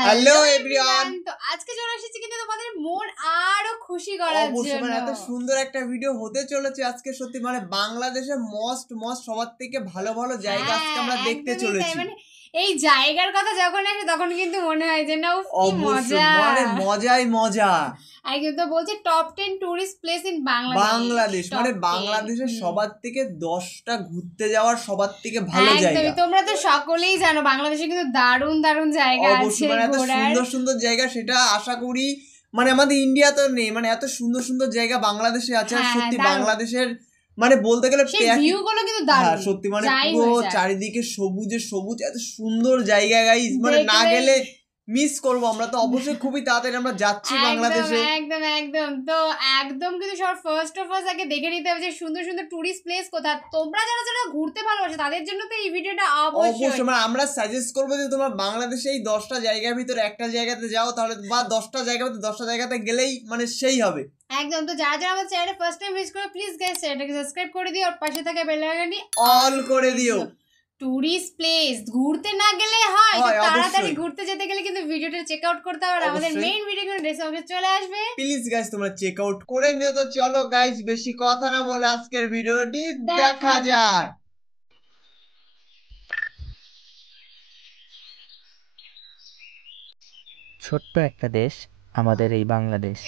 Hello everyone. তো আজকে চলে এসেছি কিন্তু তোমাদের মন আরো খুশি করার জন্য। এত সুন্দর একটা ভিডিও হতে চলেছে আজকে। সত্যি মানে বাংলাদেশের মস্ট সবার থেকে ভালো ভালো জায়গা আজকে আমরা দেখতে চলেছি। মানে এই জায়গার কথা যখন আসে তখন কিন্তু মনে হয় যে না কি মজা, মানে মজাই মজা। একদম তো বলছে top 10 tourist place in Bangladesh, মানে বাংলাদেশের সবার থেকে 10টা ঘুরতে যাওয়ার সবার থেকে ভালো জায়গা। তোমরা তো সকলেই জানো বাংলাদেশে কিন্তু দারুণ দারুণ জায়গা আছে ঘোরার, সুন্দর সুন্দর জায়গা। সেটা আশা করি মানে আমাদের ইন্ডিয়া তো নেই, মানে এত সুন্দর সুন্দর জায়গা বাংলাদেশে আছে। আর সত্যি বাংলাদেশের মানে বলতে গেলে ভিউ গুলো কিন্তু দারুণ, সত্যি মানে পুরো চারিদিকে সবুজে সবুজ, এত সুন্দর জায়গা গাইস, মানে না গেলে মিস করবো। আমরা তো অবশ্যই খুবই তাড়াতাড়ি আমরা যাচ্ছি বাংলাদেশে। একদম একদম তো একদম কিন্তু সব ফার্স্ট অফ অল আগে দেখে নিতে হবে যে সুন্দর সুন্দর টুরিস্ট প্লেস কোথা। তোমরা যারা যারা ঘুরতে ভালোবাসো তাদের জন্য তো এই ভিডিওটা অবশ্যই। মানে আমরা সাজেস্ট করবো যে তোমরা বাংলাদেশে এই 10টা জায়গার ভিতরে একটা জায়গাতে যাও, তাহলে বা 10টা জায়গাতে গেলেই মানে সেই হবে একদম। তো যারা যারা আমার চ্যানেলে ফার্স্ট টাইম ভিজিট করো প্লিজ গাইস চ্যানেলটাকে সাবস্ক্রাইব করে দিও আর পাশে থাকা বেল আইকনটি অল করে দিও। টুরিস্ট প্লেস ঘুরতে না গেলে হয়, তাড়াতাড়ি ঘুরতে যেতে গেলে কিন্তু ভিডিওটা চেক আউট করতে হবে। আমাদের মেইন ভিডিও কিন্তু ডেসক্রিপশনে চলে আসবে, প্লিজ গাইস তোমরা চেক আউট করে নিও। তো চলো গাইস বেশি কথা না বলে আজকের ভিডিওটি দেখা যাক। ছোট্ট একটা দেশ আমাদের এই বাংলাদেশ।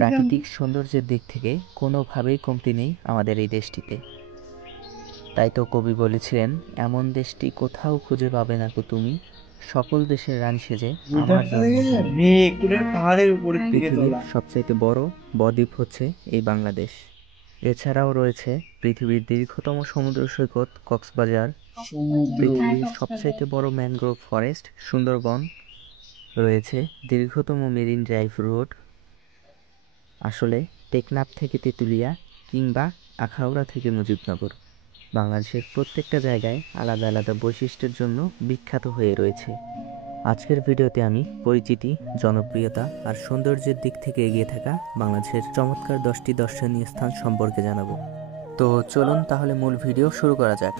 প্রাকৃতিক সৌন্দর্যের দিক থেকে কোনোভাবেই কমতি নেই আমাদের এই দেশটিতে। তাই তো কবি বলেছিলেন, এমন দেশটি কোথাও খুঁজে পাবে না তো তুমি, সকল দেশের রানী সেজে আমার পৃথিবীর সবচাইতে বড় বদ্বীপ হচ্ছে এই বাংলাদেশ। এছাড়াও রয়েছে পৃথিবীর দীর্ঘতম সমুদ্র সৈকত কক্সবাজার, পৃথিবীর সবচাইতে বড় ম্যানগ্রোভ ফরেস্ট সুন্দরবন, রয়েছে দীর্ঘতম মেরিন ড্রাইভ রোড। আসলে টেকনাফ থেকে তেঁতুলিয়া কিংবা আখাউড়া থেকে মুজিবনগর, বাংলাদেশের প্রত্যেকটা জায়গায় আলাদা আলাদা বৈশিষ্ট্যের জন্য বিখ্যাত হয়ে রয়েছে। আজকের ভিডিওতে আমি পরিচিতি, জনপ্রিয়তা আর সৌন্দর্যের দিক থেকে এগিয়ে থাকা বাংলাদেশের চমৎকার 10টি দর্শনীয় স্থান সম্পর্কে জানাবো। তো চলুন তাহলে মূল ভিডিও শুরু করা যাক।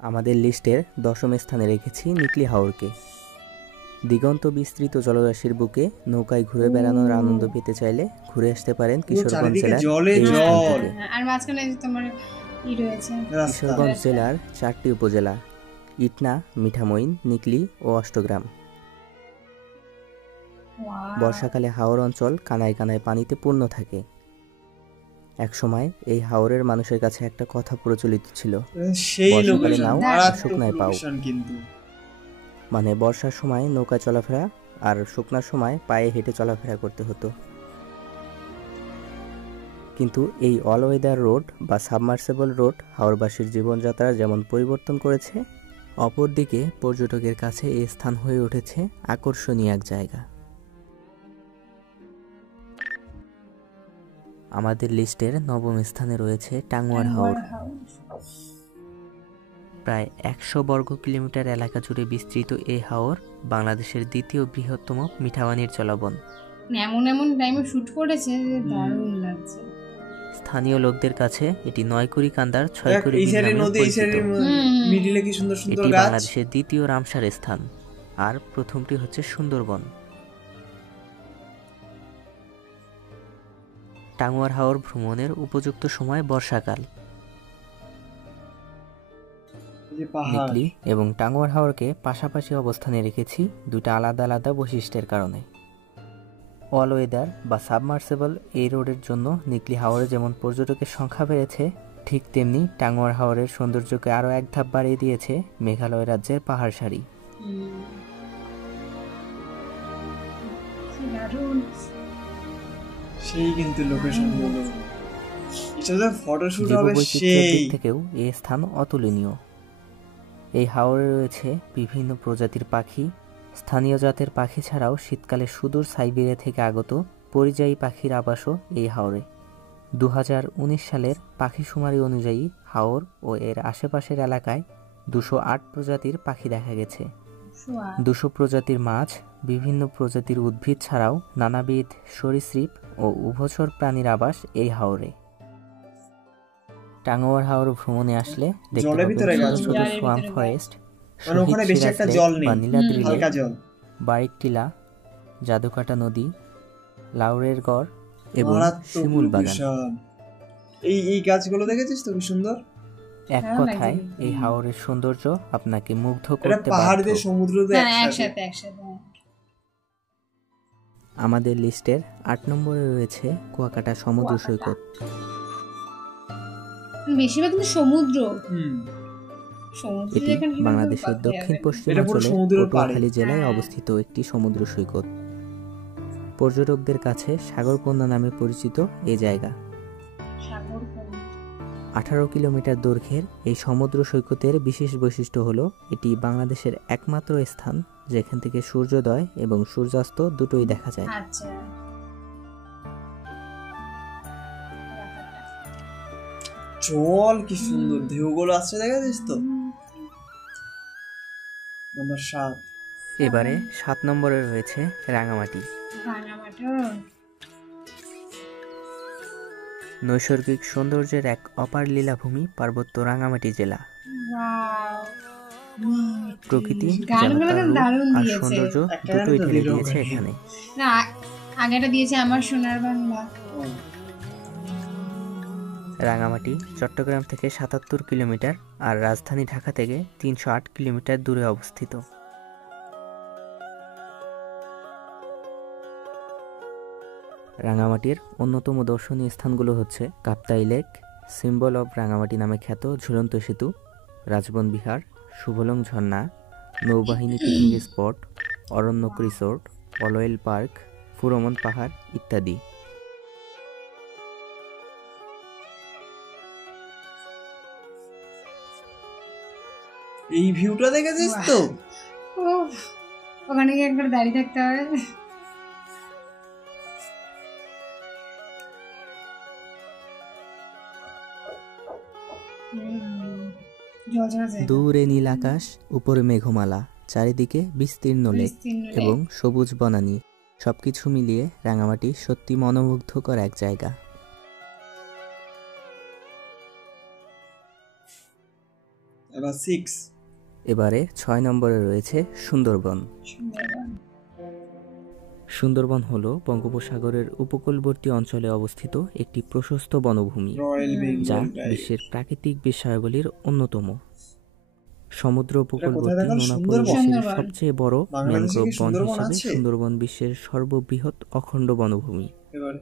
আমাদের লিস্টের 10ম স্থানে রেখেছি নিকলি হাওরকে। দিগন্ত বিস্তৃত জলরাশির বুকে নৌকায় ঘুরে বেড়ানোর আনন্দ পেতে চাইলে ঘুরে আসতে পারেন কিশোরগঞ্জ জেলার 4টি উপজেলা ইটনা, মিঠামইন, নিকলি ও অষ্টগ্রাম। বর্ষাকালে হাওর অঞ্চল কানায় কানায় পানিতে পূর্ণ থাকে। একসময় এই হাওরের মানুষের কাছে একটা কথা প্রচলিত ছিল, বর্ষাকালে নাও শুকনায় পাও। মানে বর্ষার সময় নৌকা চলাফেরা আর শুকনার সময় পায়ে হেঁটে চলাফেরা করতে হতো। কিন্তু এই অল ওয়েদার রোড বা সাবমার্সেবল রোড হাওরবাসীর জীবনযাত্রা যেমন পরিবর্তন করেছে, অপরদিকে পর্যটকের কাছে এই স্থান হয়ে উঠেছে আকর্ষণীয় এক জায়গা। আমাদের লিস্টের 9ম স্থানে রয়েছে টাঙ্গুয়ার হাওর। প্রায় 100 বর্গ কিলোমিটার এলাকা জুড়ে বিস্তৃত এই হাওর বাংলাদেশের দ্বিতীয় বৃহত্তম মিঠাপানির জলাবন। এমন এমন টাইমে শুট করেছে যে দারুণ লাগছে। স্থানীয় লোকদের কাছে এটি 9 কুড়ি কান্দার 6 কুড়ি এটি বাংলাদেশের দ্বিতীয় রামসার স্থান, আর প্রথমটি হচ্ছে সুন্দরবন। টাঙ্গুয়ার হাওর ভ্রমণের উপযুক্ত সময় বর্ষাকাল। নিকলি এবং টাঙ্গুয়ার হাওরকে পাশাপাশি অবস্থানে রেখেছি দুটো আলাদা আলাদা বৈশিষ্ট্যের কারণে। অল ওয়েদার বা সাবমার্সেবল এই রোডের জন্য নিকলি হাওরে যেমন পর্যটকের সংখ্যা বেড়েছে, ঠিক তেমনি টাঙ্গুয়ার হাওরের সৌন্দর্যকে আরও এক ধাপ বাড়িয়ে দিয়েছে মেঘালয় রাজ্যের পাহাড় সারি। সেই কিন্তু লোকেশনগুলো, এটা ফটোশুট হবে সেই থেকেও এই স্থান অতুলনীয়। এই হাওরে রয়েছে বিভিন্ন প্রজাতির পাখি। স্থানীয় জাতের পাখি ছাড়াও শীতকালে সুদূর সাইবেরিয়া থেকে আগত পরিযায়ী পাখির আবাসও এই হাওরে। 2019 সালের পাখিশুমারি অনুযায়ী হাওর ও এর আশেপাশের এলাকায় 208 প্রজাতির পাখি দেখা গেছে। 200 প্রজাতির মাছ, বিভিন্ন প্রজাতির উদ্ভিদ ছাড়াও নানাবিধ সরীসৃপ ও উভচর প্রাণীর আবাস এই হাওরে। টাঙ্গুয়ার হাওর ভ্রমণে আসলে দেখতে জলের পাবেন ভিতরে ছোট গাছ। ছোট জলের সোয়াম্প ভিতরে ফরেস্ট, মানে ওখানে বেশি একটা জল নেই, বা নীলাদ্রি লেক, হালকা জল। বারিকটিলা, জাদুকাটা নদী, লাউরের গড় এবং মারাত্মক শিমুল বাগান। লোকেশন। এই গাছগুলো দেখেছিস তো, কি সুন্দর। এক ভালো কথায় লাগছে। এই হাওরের সৌন্দর্য আপনাকে মুগ্ধ এটা করতে পাহাড় বাধ্য। দিয়ে সমুদ্র দিয়ে হ্যাঁ একসাথে। একসাথে হ্যাঁ। আমাদের লিস্টের 8 নম্বরে রয়েছে কুয়াকাটা সমুদ্র সৈকত। বেশিরভাগ কিন্তু সমুদ্র হুম। সমুদ্র এটি যেখানে সেখানে তো বাংলাদেশের বাদ দেওয়া দক্ষিণ যাবে না। পশ্চিমাঞ্চলে সমুদ্রের পাড়ে। পটুয়াখালী জেলায় হ্যাঁ। অবস্থিত একটি সমুদ্র সৈকত। পর্যটকদের কাছে সাগরকন্যা নামে পরিচিত এই জায়গা। সাগর কোন? 18 কিলোমিটার দৈর্ঘ্যের এই সমুদ্র সৈকতের বিশেষ বৈশিষ্ট্য হলো এটি বাংলাদেশের একমাত্র স্থান যেখান থেকে সূর্যোদয় এবং সূর্যাস্ত দুটোই দেখা যায়। আচ্ছা জল কি সুন্দর, ঢেউগুলো আসছে দেখেছিস তো। নাম্বার 7। এবারে 7 নম্বরে রয়েছে রাঙামাটি। রাঙামাটি নৈসর্গিক সৌন্দর্যের এক অপার লীলাভূমি পার্বত্য রাঙামাটি জেলা। প্রকৃতি যেন গানগুলো তার তো রূপ দারুণ আর দিয়েছে। সৌন্দর্য একটা দুটোই গানে তো ঢেলে দিল দিয়েছে গানে। এখানে। না আগেটা দিয়েছে আমার সোনার বাংলা। রাঙামাটি চট্টগ্রাম থেকে 77 কিলোমিটার আর রাজধানী ঢাকা থেকে 308 কিলোমিটার দূরে অবস্থিত। রাঙামাটির অন্যতম দর্শনীয় স্থানগুলো হচ্ছে Kaptai lake, symbol of Rangamati নামে খ্যাত ঝুলন্ত সেতু, রাজবন বিহার, শুভলং ঝর্ণা, নৌবাহিনী picnic spot, Aranyak resort, অলওয়েল park, Furomon পাহাড় ইত্যাদি। এই ভিউটা দেখেছিস তো। উফ, ওখানে গিয়ে একবার দাঁড়িয়ে থাকতে হবে। জল ঝরছে। দূরে নীল আকাশ, উপরে মেঘমালা, চারিদিকে বিস্তীর্ণ লেক বিস্তীর্ণ লেক। এবং সবুজ বনানী, সবকিছু মিলিয়ে রাঙামাটি সত্যি মনোমুগ্ধকর এক জায়গা। এবার 6। এবারে 6 নম্বরে রয়েছে সুন্দরবন। সুন্দরবন। সুন্দরবন হলো বঙ্গোপসাগরের উপকূলবর্তী অঞ্চলে অবস্থিত একটি প্রশস্ত বনভূমি রয়্যাল যা বেঙ্গল বিশ্বের প্রাকৃতিক বিস্ময়াবলীর অন্যতম। সমুদ্র উপকূলবর্তী কোথায় দেখান? নোনা সুন্দরবন? পরিবেশের সুন্দরবন। সবচেয়ে বড় বাংলাদেশে ম্যানগ্রোভ কি বন সুন্দরবন হিসেবে আছে? সুন্দরবন বিশ্বের সর্ববৃহৎ অখণ্ড বনভূমি। এবারে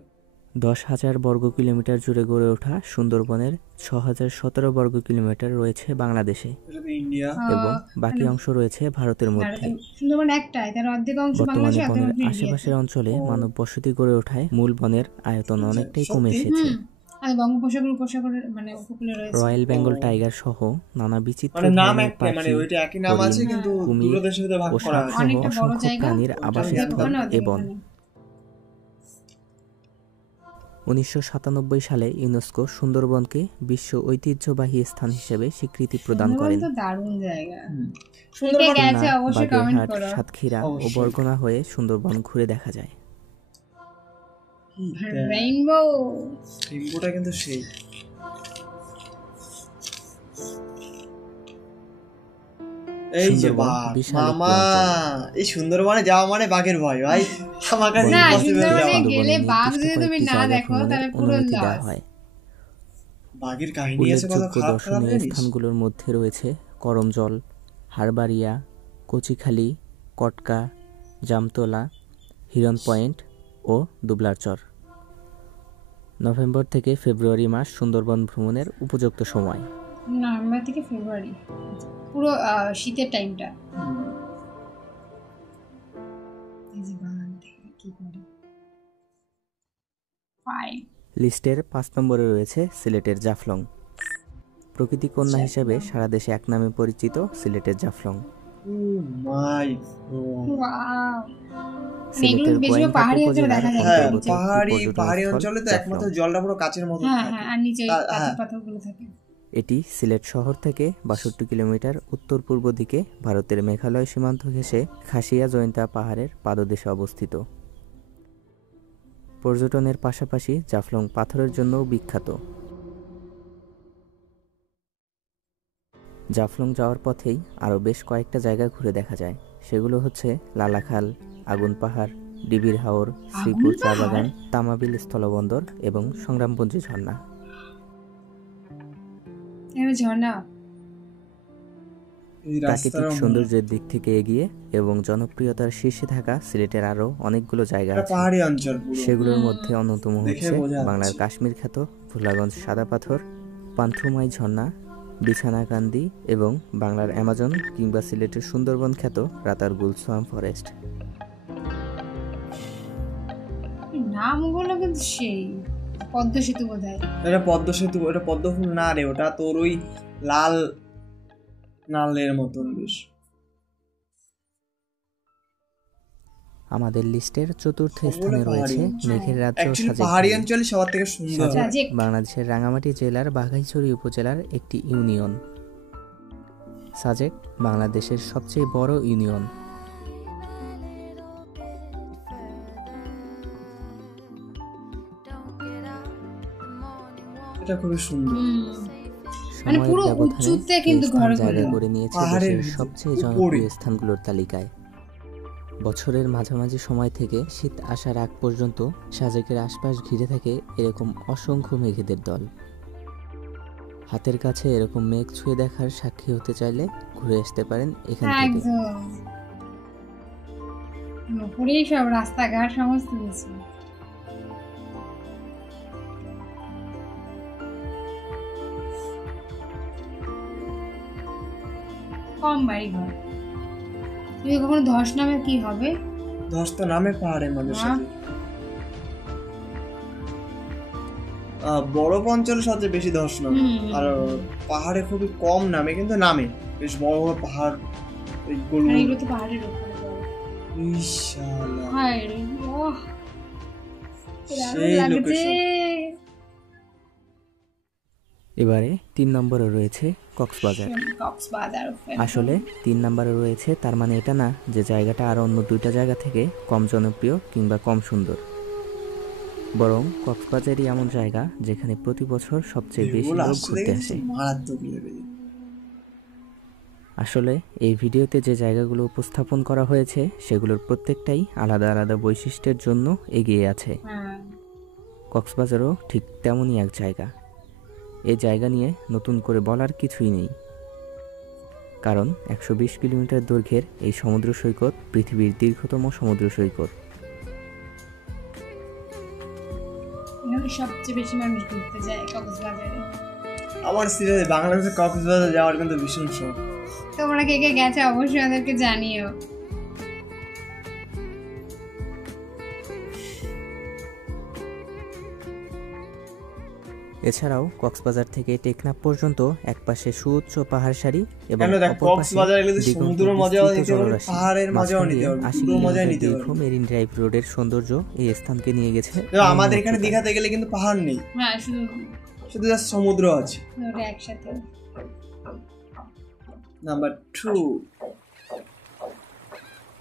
10,000 বর্গ কিলোমিটার জুড়ে গড়ে ওঠা সুন্দরবনের 6,017 বর্গ কিলোমিটার রয়েছে বাংলাদেশে এটা তো ইন্ডিয়া। এবং বাকি অংশ রয়েছে ভারতের মধ্যে। সুন্দরবন একটাই, তার অর্ধেক অংশ বর্তমানে বাংলাদেশ, অর্ধেক বনের অংশ ইন্ডিয়া। আশেপাশের অঞ্চলে ও। মানব বসতি গড়ে ওঠায় মূল বনের আয়তন আচ্ছা, অনেকটাই সত্যি? কমে এসেছে। আর বঙ্গোপসাগরের মানে উপকূলে রয়েছে। রয়্যাল বেঙ্গল ও। টাইগার সহ নানা বিচিত্র মানে নাম ধরনের একটাই, মানে পাখি, ওইটা একই নাম আছে হরিণ, কিন্তু কুমির দুটো দেশের ভিতরে ভাগ ও করা সাপ আছে। সহ অনেকটা বড় অসংখ্য জায়গা। প্রাণীর ওটা আবাসস্থল ওখানে এ বন। 1997 সালে ইউনেস্কো সুন্দরবনকে বিশ্ব ঐতিহ্যবাহী স্থান হিসেবে স্বীকৃতি প্রদান করেন। তো দারুণ জায়গা। হুম। কে সুন্দরবন গেছে খুলনা, অবশ্যই কমেন্ট বাগেরহাট, করো। সাতক্ষীরা ও অবশ্যই। বরগুনা হয়ে সুন্দরবন ঘুরে দেখা যায়। রেইনবো। টেম্পোটা কিন্তু সেই। এই যে সুন্দরবন বাঘ বিশাল একটি মামা, অঞ্চল। এই সুন্দরবনে যাওয়া মানে বাঘের ভয় ভাই। আমার কাছে না, impossible সুন্দরবনে যাওয়া। গেলে সুন্দরবনে বাঘ নির্দিষ্ট যদি তুমি কয়েকটি না জায়গা দেখো, ভ্রমণের তাহলে পুরো অনুমতি দেওয়া loss। হয়। বাঘের কাহিনী আছে কত উল্লেখযোগ্য খারাপ খারাপ দর্শনীয় জানিস। স্থানগুলোর মধ্যে রয়েছে করমজল, হারবাড়িয়া, কচিখালি, কটকা, জামতলা, হিরন পয়েন্ট ও দুবলারচর। নভেম্বর থেকে ফেব্রুয়ারি মাস সুন্দরবন ভ্রমণের উপযুক্ত সময়। নভেম্বর থেকে ফেব্রুয়ারি, পুরো শীতের টাইমটা। এই যে বাঘ দেখে কি করে। 5 লিস্টের 5 নম্বরে রয়েছে সিলেটের জাফলং। প্রকৃতি কন্যা হিসেবে সারা দেশে এক নামে পরিচিত সিলেটের জাফলং। ও মাই গড। ওয়াও। সিলেটের বেশিরভাগ গোয়েন্দাট পাহাড়ি অঞ্চলে উপজেলার দেখা যায়। হ্যাঁ, অন্তর্গত একটি পাহাড়ি পর্যটন স্থল অঞ্চলে তো জাফলং। একমাত্র জলটা পুরো কাচের মতো হ্যাঁ থাকে। হ্যাঁ, আর নিচে হ্যাঁ। পাথরগুলো থাকে। এটি সিলেট শহর থেকে 62 কিলোমিটার উত্তর পূর্ব দিকে ভারতের মেঘালয় সীমান্ত ঘেঁষে খাসিয়া জয়ন্তা পাহাড়ের পাদদেশে অবস্থিত। পর্যটনের পাশাপাশি জাফলং পাথরের জন্যও বিখ্যাত। জাফলং যাওয়ার পথেই আরও বেশ কয়েকটা জায়গা ঘুরে দেখা যায়। সেগুলো হচ্ছে লালাখাল, আগুন পাহাড়, ডিবির হাওর, শ্রীপুর চা বাগান, তামাবিল স্থলবন্দর এবং সংগ্রামপুঞ্জি ঝর্ণা। এবার ঝর্ণা এই প্রাকৃতিক রাস্তাটা সৌন্দর্যের দিক থেকে এগিয়ে এবং জনপ্রিয়তার শীর্ষে থাকা সিলেটের আরও অনেকগুলো জায়গা এটা আছে। পাহাড়ি অঞ্চল পুরো। সেগুলোর মধ্যে অন্যতম দেখে হচ্ছে বোঝা যাচ্ছে। বাংলার কাশ্মীর খ্যাত ভোলাগঞ্জ সাদা পাথর, পান্থুমাই ঝর্ণা, বিছানাকান্দি এবং বাংলার অ্যামাজন কিংবা সিলেটের সুন্দরবন খ্যাত রাতারগুল সোয়াম ফরেস্ট। নামগুলো কিন্তু সেই পদ্ম সেতু বোধ হয়। এটা পদ্ম সেতু, ওটা পদ্ম ফুল না রে, ওটা তোর ওই লাল নালের মতন বেশ। আমাদের লিস্টের চতুর্থ সবগুলো স্থানে রয়েছে পাহাড়ি অঞ্চল। মেঘের রাজ্য অ্যাকচুয়ালি সাজেক পাহাড়ি ভ্যালি। অঞ্চলই সবার থেকে সুন্দর। সাজেক সাজেক। বাংলাদেশের রাঙামাটি জেলার বাঘাইছড়ি উপজেলার একটি ইউনিয়ন। সাজেক বাংলাদেশের সবচেয়ে বড় ইউনিয়ন। এটা খুবই সুন্দর। মানে সময়ের পুরো ব্যবধানে উঁচুতে এই কিন্তু স্থান ঘরগুলো। জায়গা করে নিয়েছে পাহাড়ের দেশের ভিতর, সবচেয়ে উপরে। জনপ্রিয় স্থানগুলোর তালিকায়। বছরের মাঝামাঝি সময় থেকে শীত আসার আগ পর্যন্ত সাজেকের আশপাশ ঘিরে থাকে এরকম অসংখ্য মেঘেদের দল। হাতের কাছে এরকম মেঘ ছুঁয়ে দেখার সাক্ষী হতে চাইলে ঘুরে আসতে পারেন এখান থেকে। একদম পুরোই সব রাস্তাঘাট সমস্ত কিছু। কম বাড়ি ঘর। তুমি কখনো ধস নামে কি হবে? ধস তো নামে পাহাড়ের মাঝে হ্যাঁ। সাথে। বরফ অঞ্চলে সবচেয়ে বেশি ধস নামে, আর পাহাড়ে খুবই কম নামে, কিন্তু নামে বেশ বড় বড় পাহাড় এইগুলো। আর এগুলো তো পাহাড়ের উপরে পড়ে। ইশালা হায় রে, ওহ, কি দারুণ সেই লাগছে। এবারে 3 নম্বরে রয়েছে কক্সবাজার। কক্সবাজার আসলে 3 নম্বরে রয়েছে তার মানে এটা না যে জায়গাটা আর অন্য 2টা জায়গা থেকে কম জনপ্রিয় কিংবা কম সুন্দর, বরং কক্সবাজারই এমন জায়গা যেখানে প্রতি বছর সবচেয়ে বেশি এগুলো লোক আসলে ঘুরতে আসে। মারাত্মক লেভেল। আসলে এই ভিডিওতে যে জায়গাগুলো উপস্থাপন করা হয়েছে সেগুলোর প্রত্যেকটাই আলাদা আলাদা বৈশিষ্ট্যের জন্য এগিয়ে আছে। হ্যাঁ, কক্সবাজারও ঠিক তেমনই এক জায়গা। এই জায়গা নিয়ে নতুন করে বলার কিছুই নেই, কারণ 120 কিলোমিটার দৈর্ঘ্যের এই সমুদ্র সৈকত পৃথিবীর দীর্ঘতম সমুদ্র সৈকত। এখানে সবচেয়ে বেশি মানুষ ঘুরতে যায় কক্সবাজারে। আমার সিরিয়াসলি বাংলাদেশের কক্সবাজার যাওয়ার কিন্তু ভীষণ শখ। তোমরা কে কে গেছে অবশ্যই আমাদেরকে জানিও। এছাড়াও কক্সবাজার থেকে টেকনাফ পর্যন্ত একপাশে সুউচ্চ পাহাড় সারি এবং কেন দেখ, অপর পাশে কক্সবাজারে গেলে দিগন্ত সমুদ্রের মজাও বিস্তৃত নিতে পারবে, জলরাশি। পাহাড়ের মজাও মাঝখান নিতে দিয়ে পারবে, 80 দুটো মজাই কিলোমিটার নিতে দীর্ঘ পারবে। মেরিন ড্রাইভ রোডের সৌন্দর্য এই স্থানকে নিয়ে গেছে এবার আমাদের এখানে অন্যত্র। দীঘাতে গেলে কিন্তু পাহাড় নেই, হ্যাঁ, শুধু শুধু জাস্ট সমুদ্র আছে। ওটা একসাথে। নাম্বার 2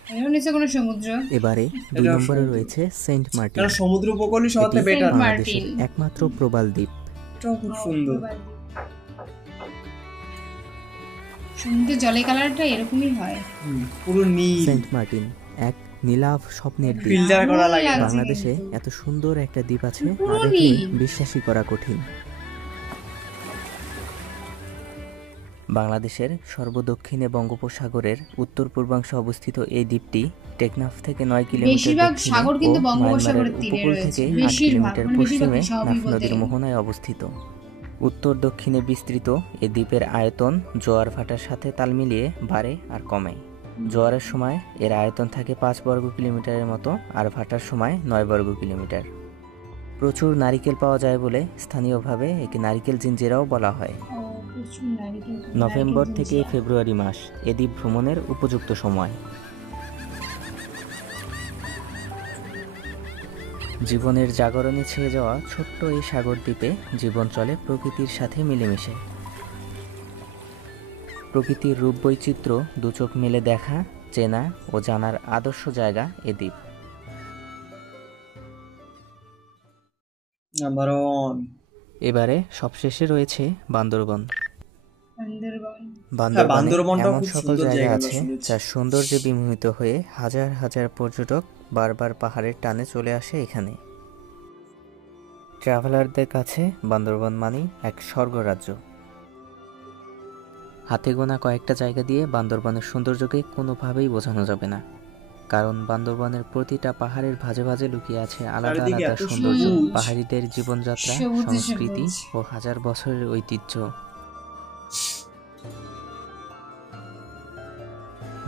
এর নিচে কোনো সমুদ্র? এবারে 2 এটাও নম্বরে সমুদ্র। রয়েছে সেন্ট মার্টিন। কারণ সমুদ্র উপকূলই সবথেকে এটি বেটার। সেন্ট বাংলাদেশের মার্টিন। একমাত্র প্রবাল দ্বীপ। এটাও খুব সুন্দর। সমুদ্রের জলের কালারটা এরকমই হয়। পুরো নীল, সেন্ট মার্টিন এক নীলাভ স্বপ্নের দ্বীপ। ফিল্টার করা লাগে। লাগছে বাংলাদেশে কিন্তু। এত সুন্দর একটা দ্বীপ আছে পুরো না দেখলে নীল। বিশ্বাসই করা কঠিন। বাংলাদেশের সর্বদক্ষিণে বঙ্গোপসাগরের উত্তর পূর্বাংশে অবস্থিত এই দ্বীপটি টেকনাফ থেকে 9 কিলোমিটার বেশিরভাগ দক্ষিণে সাগর কিন্তু ও বঙ্গোপসাগরের মায়ানমারের তীরে উপকূল রয়েছে। থেকে 8 বেশিরভাগ, কিলোমিটার মানে বেশিরভাগ পশ্চিমে কি, সবই নাফ বলতে নদীর গেলে। মোহনায় অবস্থিত। উত্তর দক্ষিণে বিস্তৃত এই দ্বীপের আয়তন জোয়ার ভাটার সাথে তাল মিলিয়ে বাড়ে আর কমে। জোয়ারের সময় এর আয়তন থাকে 5 বর্গ কিলোমিটারের মতো, আর ভাটার সময় 9 বর্গ কিলোমিটার। প্রচুর নারিকেল পাওয়া যায় বলে স্থানীয়ভাবে একে নারিকেল জিঞ্জিরাও বলা হয়। ও, প্রচুর নারিকেল। নভেম্বর নারিকেল থেকে জিঞ্জিরা। ফেব্রুয়ারি মাস এ দ্বীপ ভ্রমণের উপযুক্ত সময়। জীবনের জাগরণে ছেয়ে যাওয়া ছোট্ট এই সাগর দ্বীপে জীবন চলে প্রকৃতির সাথে মিলেমিশে। প্রকৃতির রূপ বৈচিত্র্য দুচোখ মেলে দেখা, চেনা ও জানার আদর্শ জায়গা এ দ্বীপ। নাম্বার 1 এবারে সবশেষে রয়েছে বান্দরবন। সুন্দরবন। বান্দরবানে বান্দরবনটাও এমন খুব সকল সুন্দর জায়গা জায়গা আছে শুনেছি। যার সৌন্দর্যে বিমোহিত হয়ে হাজার হাজার পর্যটক বারবার পাহাড়ের টানে চলে আসে এখানে। ট্রাভেলারদের কাছে বান্দরবান মানেই এক স্বর্গরাজ্য। হাতে গোনা কয়েকটা জায়গা দিয়ে বান্দরবানের সৌন্দর্যকে কোনোভাবেই বোঝানো যাবে না, কারণ বান্দরবানের প্রতিটা পাহাড়ের ভাঁজে ভাঁজে লুকিয়ে আছে আলাদা চারিদিকে আলাদা এত সৌন্দর্য, সবুজ। পাহাড়িদের জীবনযাত্রা, সবুজে সংস্কৃতি সবুজ। ও হাজার বছরের ঐতিহ্য।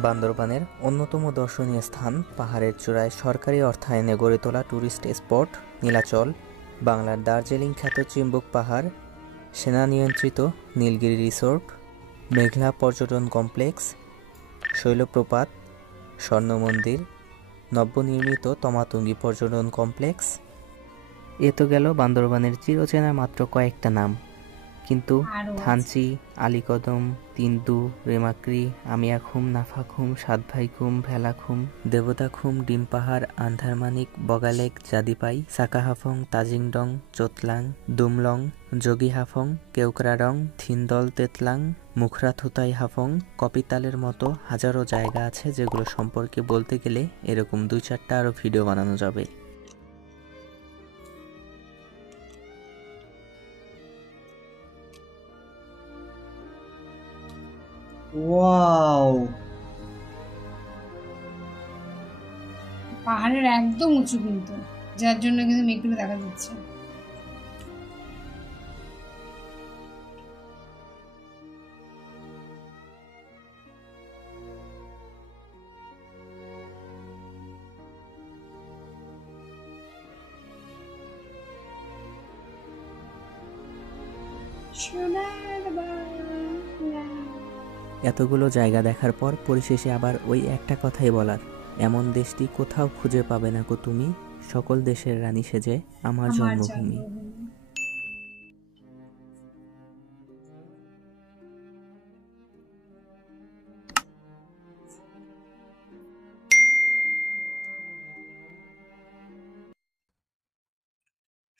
বান্দরবানের অন্যতম দর্শনীয় স্থান পাহাড়ের চূড়ায় সরকারি অর্থায়নে গড়ে তোলা ট্যুরিস্ট স্পট নীলাচল, বাংলার দার্জিলিং খ্যাত চিম্বুক পাহাড়, সেনা নিয়ন্ত্রিত নীলগিরি রিসোর্ট, মেঘলা পর্যটন কমপ্লেক্স, শৈলপ্রপাত, স্বর্ণ মন্দির, নবনির্মিত তমাতুঙ্গি পর্যটন কমপ্লেক্স। এ তো গেল বান্দরবানের চিরচেনা মাত্র কয়েকটা নাম, কিন্তু আরো আছে। থানচি, আলীকদম, তিন্দু, রেমাক্রি, আমিয়াখুম, নাফাখুম, সাতভাইখুম, ভেলাখুম, দেবতাখুম, ডিমপাহাড়, আন্ধারমানিক, বগালেক, জাদিপাই, সাকাহাফং, তাজিংডং, চোতলাং, দুমলং, যোগীহাফং, কেউকরাডং, থিন্দল তেতলাং, মুখরাথুতাই হাফং, কপিতালের মতো হাজারো জায়গা আছে যেগুলো সম্পর্কে বলতে গেলে এরকম 2-4টা আরও ভিডিও বানানো যাবে। ওয়াও, পাহাড়ের একদম উঁচু কিন্তু, যার জন্য কিন্তু মেঘগুলো দেখা যাচ্ছে। সোনার বাংলা। এতগুলো জায়গা দেখার পর পরিশেষে আবার ওই একটা কথাই বলার, এমন দেশটি কোথাও খুঁজে পাবে না কো তুমি, সকল দেশের রানী সেজে আমার আমার জন্মভূমি। জন্মভূমি।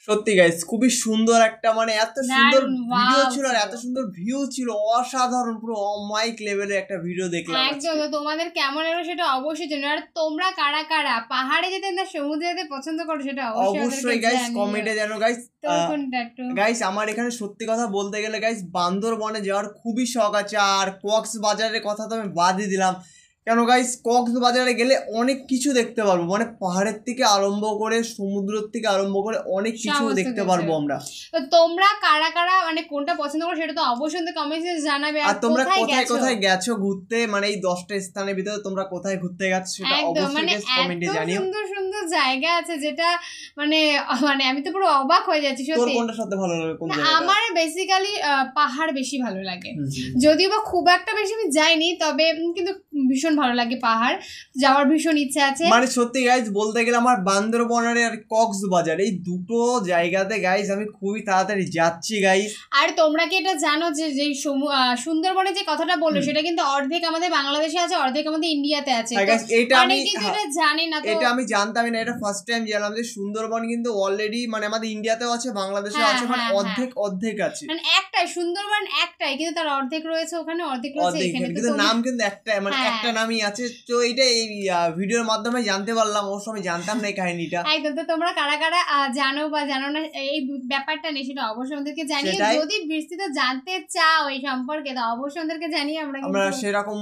সত্যি গাইস খুবই সুন্দর একটা, মানে এত সুন্দর দারুণ, ভিডিও wow ছিল আর ছিল। এত সুন্দর ভিউ ছিল, অসাধারণ, পুরো অমাইক লেভেলের একটা ভিডিও দেখলাম একদম, আজকে। তো তোমাদের কেমন লাগলো সেটা অবশ্যই জানো। আর তোমরা কারা কারা পাহাড়ে যেতে না সমুদ্রে যেতে পছন্দ করো সেটা অবশ্যই গাইস কমেন্টে জানো গাইস। কোনটা একটু গাইস আমার এখানে সত্যি কথা বলতে গেলে গাইস বান্দরবনে যাওয়ার খুবই শখ আছে, আর কক্সবাজারের কথা তো আমি বাদই দিলাম। কেন গাইস, কক্সবাজারে গেলে অনেক কিছু দেখতে পারবো, মানে পাহাড়ের থেকে আরম্ভ করে সমুদ্রের থেকে আরম্ভ করে অনেক কিছু সমস্ত দেখতে কিছু। পারবো আমরা। তো তোমরা কারা কারা মানে কোনটা পছন্দ করো সেটা তো অবশ্যই কমেন্টে জানাবে। আর তোমরা কোথায় গেছো? কোথায় গেছো ঘুরতে, মানে এই 10টা স্থানের ভিতরে তোমরা কোথায় ঘুরতে গেছো সেটা একদম, অবশ্যই মানে গাইস কমেন্টে এত জানিও। সুন্দর সুন্দর জায়গা আছে যেটা মানে মানে আমি তো পুরো অবাক হয়ে যাচ্ছি তোর সত্যি। কোনটা সবথেকে ভালো লাগে, কোন না, জায়গাটা? আমার বেসিক্যালি পাহাড় বেশি ভালো লাগে, হুম, যদিও বা খুব একটা বেশি আমি যাইনি, তবে কিন্তু ভীষণ ভালো লাগে পাহাড়, যাওয়ার ভীষণ ইচ্ছা আছে। মানে সত্যি গাইজ বলতে গেলে আমার বান্দরবন আর কক্সবাজার এই দুটো জায়গাতে গাইজ আমি খুবই তাড়াতাড়ি যাচ্ছি গাইজ। আর তোমরা কি এটা জানো যে যে সুন্দরবনে যে কথাটা বললো সেটা কিন্তু অর্ধেক আমাদের বাংলাদেশে আছে, অর্ধেক আমাদের ইন্ডিয়াতে আছে। আর তো guys, এটা আমি অনেকে কিন্তু এটা জানে না। তো এটা আমি জানতামই না, এটা ফার্স্ট টাইম জানলাম যে সুন্দরবন কিন্তু অলরেডি মানে আমাদের ইন্ডিয়াতেও আছে, বাংলাদেশেও হ্যাঁ, আছে, মানে হ্যাঁ, অর্ধেক অর্ধেক আছে, মানে একটাই সুন্দরবন, একটাই, কিন্তু তার অর্ধেক রয়েছে ওখানে, অর্ধেক রয়েছে অর্ধেক, এখানে। তো কিন্তু নাম কিন্তু একটাই, মানে হ্যাঁ। একটা নামই আছে। তো এইটা এই ভিডিওর মাধ্যমে জানতে পারলাম, অবশ্য আমি জানতাম না এই কাহিনীটা। একদম। তো তোমরা কারা কারা জানো বা জানো না এই ব্যাপারটা নেই সেটা অবশ্যই আমাদেরকে জানিয়ে, সেটাই। যদি বিস্তৃত জানতে চাও এই সম্পর্কে তো অবশ্যই আমাদেরকে জানিয়ে আমরা আমরা কিন্তু সেরকম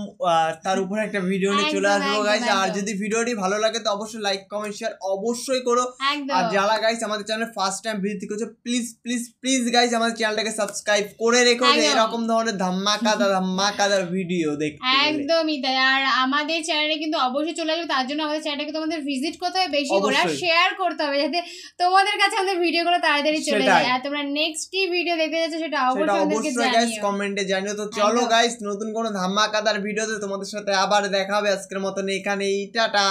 তার উপরে একটা ভিডিও নিয়ে চলে একদম, আসবো একদম, গাইজ। আর একদম। যদি ভিডিওটি ভালো লাগে তো অবশ্যই লাইক কমেন্ট শেয়ার অবশ্যই করো। একদম আর যারা গাইজ আমাদের চ্যানেল ফার্স্ট টাইম ভিজিট করছে প্লিজ প্লিজ প্লিজ গাইজ আমাদের চ্যানেলটাকে সাবস্ক্রাইব করে রেখো, যে একদম। এরকম ধরনের ধামাকাদার ভিডিও দেখতে গেলে। একদমই তাই। আর আমাদের চ্যানেলে কিন্তু অবশ্যই চলে আসবে, তার জন্য আমাদের চ্যানেলটাকে তোমাদের ভিজিট করতে হবে বেশি করে, আর অবশ্যই। শেয়ার করতে হবে যাতে তোমাদের কাছে আমাদের ভিডিওগুলো তাড়াতাড়ি চলে সেটাই। যায়। আর তোমরা নেক্সট কি ভিডিও দেখতে যাচ্ছ সেটা সেটা অবশ্যই আমাদেরকে অবশ্যই গাইজ জানিও। কমেন্টে জানিও। তো চলো একদম। গাইজ নতুন কোনো ধামাকাদার ভিডিওতে তোমাদের সাথে আবার দেখা হবে। আজকের মতন এখানেই, টাটা।